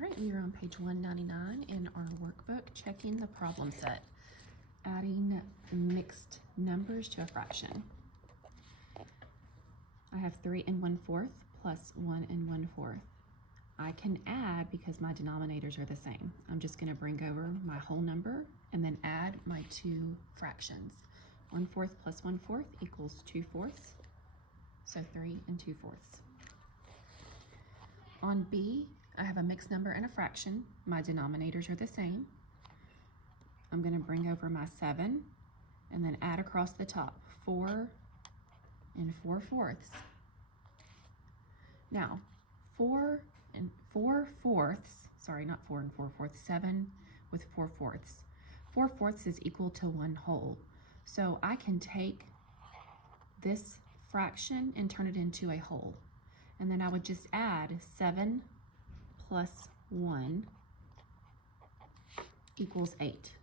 right, we are on page 199 in our workbook, checking the problem set, adding mixed numbers to a fraction. I have 3 1/4 plus 1 1/4. I can add because my denominators are the same. I'm just going to bring over my whole number and then add my two fractions. 1/4 plus 1/4 equals 2/4. So 3 2/4. On B, I have a mixed number and a fraction. My denominators are the same. I'm going to bring over my 7 and then add across the top 4 4/4. Now, 4 4/4, sorry, not 4 4/4, 7 with 4/4. 4/4 is equal to 1 whole. So I can take this fraction and turn it into a whole. And then I would just add 7 plus 1 equals 8.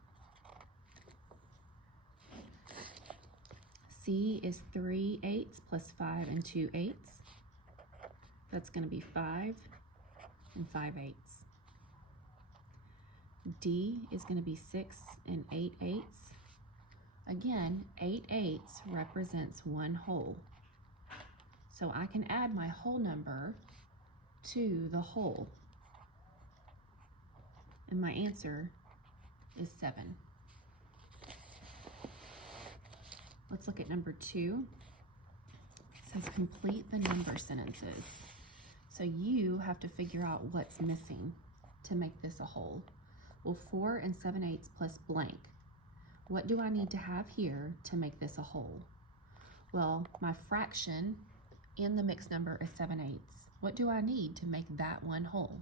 C is 3/8 plus 5 2/8. That's going to be 5 5/8. D is going to be 6 8/8. Again, 8/8 represents 1 whole. So I can add my whole number to the whole. And my answer is 7. Let's look at number 2. It says complete the number sentences. So you have to figure out what's missing to make this a whole. Well, 4 7/8 plus blank. What do I need to have here to make this a whole? Well, my fraction in the mixed number is 7/8. What do I need to make that one whole?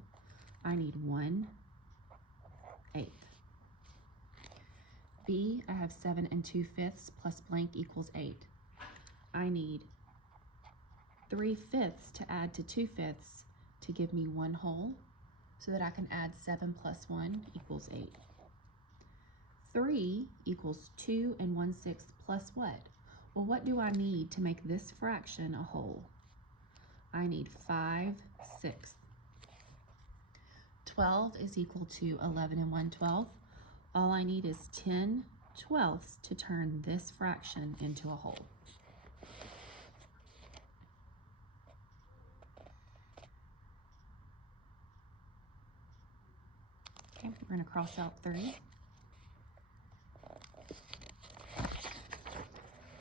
I need 1/8. B, I have 7 2/5 plus blank equals 8. I need 3/5 to add to 2/5 to give me 1 whole, so that I can add 7 plus 1 equals 8. 3 equals 2 1/6 plus what? Well, what do I need to make this fraction a whole? I need 5/6. 12 is equal to 11 1/12. All I need is 10/12 to turn this fraction into a whole. Okay, we're going to cross out 3.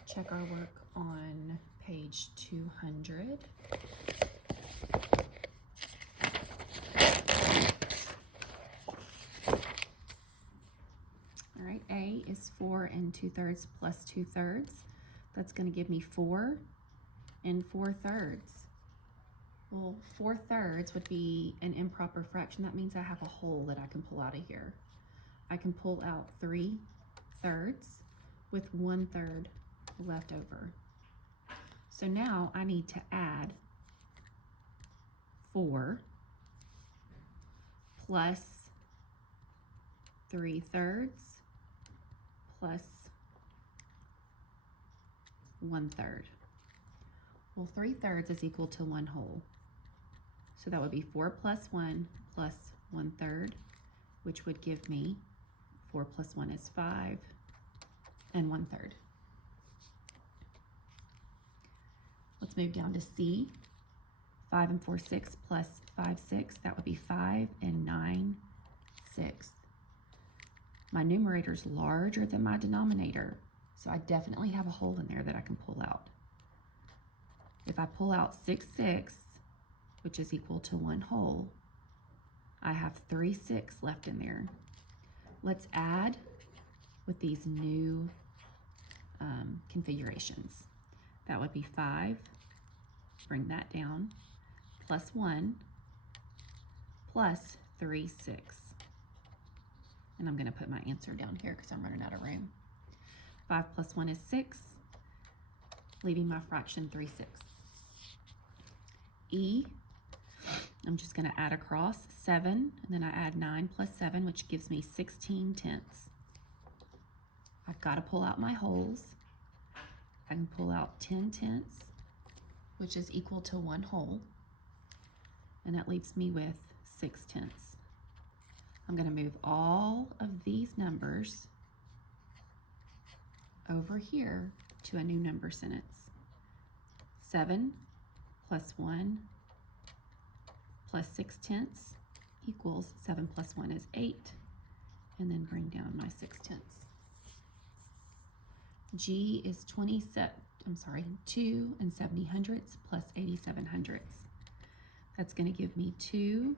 Check our work on page 200. All right, A is 4 2/3 plus 2/3. That's going to give me 4 4/3. Well, 4/3 would be an improper fraction. That means I have a whole that I can pull out of here. I can pull out 3/3 with 1/3 left over. So now I need to add 4 plus 3/3 plus 1/3. Well, 3/3 is equal to 1 whole. So that would be 4 plus 1 plus 1/3, which would give me 4 plus 1 is 5 1/3. Let's move down to C. 5 4/6 plus 5/6, that would be 5 9/6. My numerator is larger than my denominator, so I definitely have a hole in there that I can pull out. If I pull out 6/6, which is equal to 1 whole, I have 3/6 left in there. Let's add with these new configurations. That would be 5, bring that down, plus 1, plus 3/6. And I'm going to put my answer down here because I'm running out of room. 5 plus 1 is 6, leaving my fraction 3/6. E, I'm just going to add across 7, and then I add 9 plus 7, which gives me 16/10. I've got to pull out my wholes. I can pull out 10/10, which is equal to 1 whole, and that leaves me with 6/10. I'm going to move all of these numbers over here to a new number sentence. 7 plus 1 plus 6/10 equals 7 plus 1 is 8. And then bring down my 6/10. G is 2 and 70/100 plus 87/100. That's going to give me 2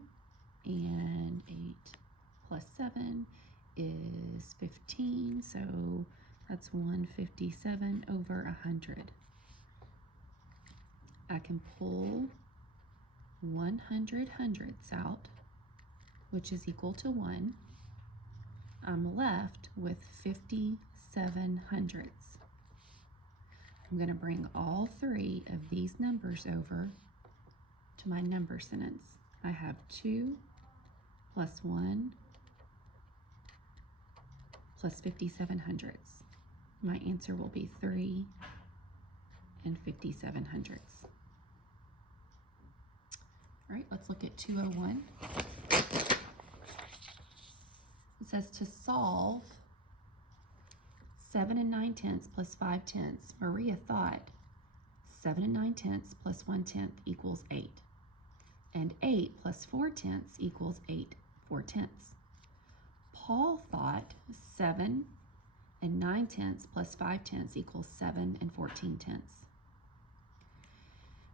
and 8 plus 7 is 15. So that's 157 over 100. I can pull 100 hundredths out, which is equal to 1. I'm left with 57 hundredths. I'm going to bring all three of these numbers over to my number sentence. I have 2 plus 1 plus 57 hundredths. My answer will be 3 and 57 hundredths. All right, let's look at 201. It says to solve 7 and 9/10 plus 5/10, Maria thought 7 and 9/10 plus 1/10 equals 8. And 8 plus 4/10 equals 8 4/10. Paul thought 7 and 9/10 plus 5/10 equals 7 and 14/10,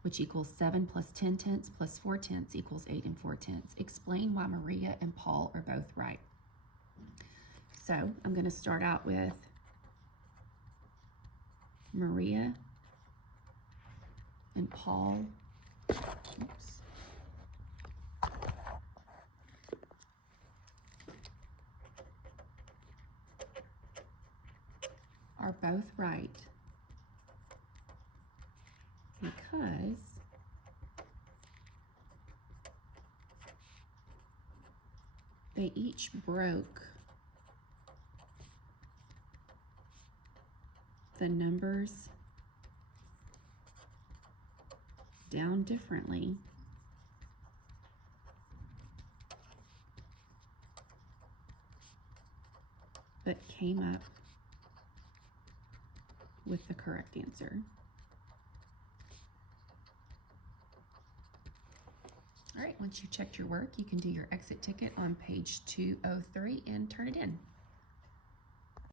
which equals 7 plus 10/10 plus 4/10 equals 8 and 4/10. Explain why Maria and Paul are both right. So I'm going to start out with Maria and Paul. Oops. Are both right because they each broke the numbers down differently but came up with the correct answer. All right, once you've checked your work, you can do your exit ticket on page 203 and turn it in.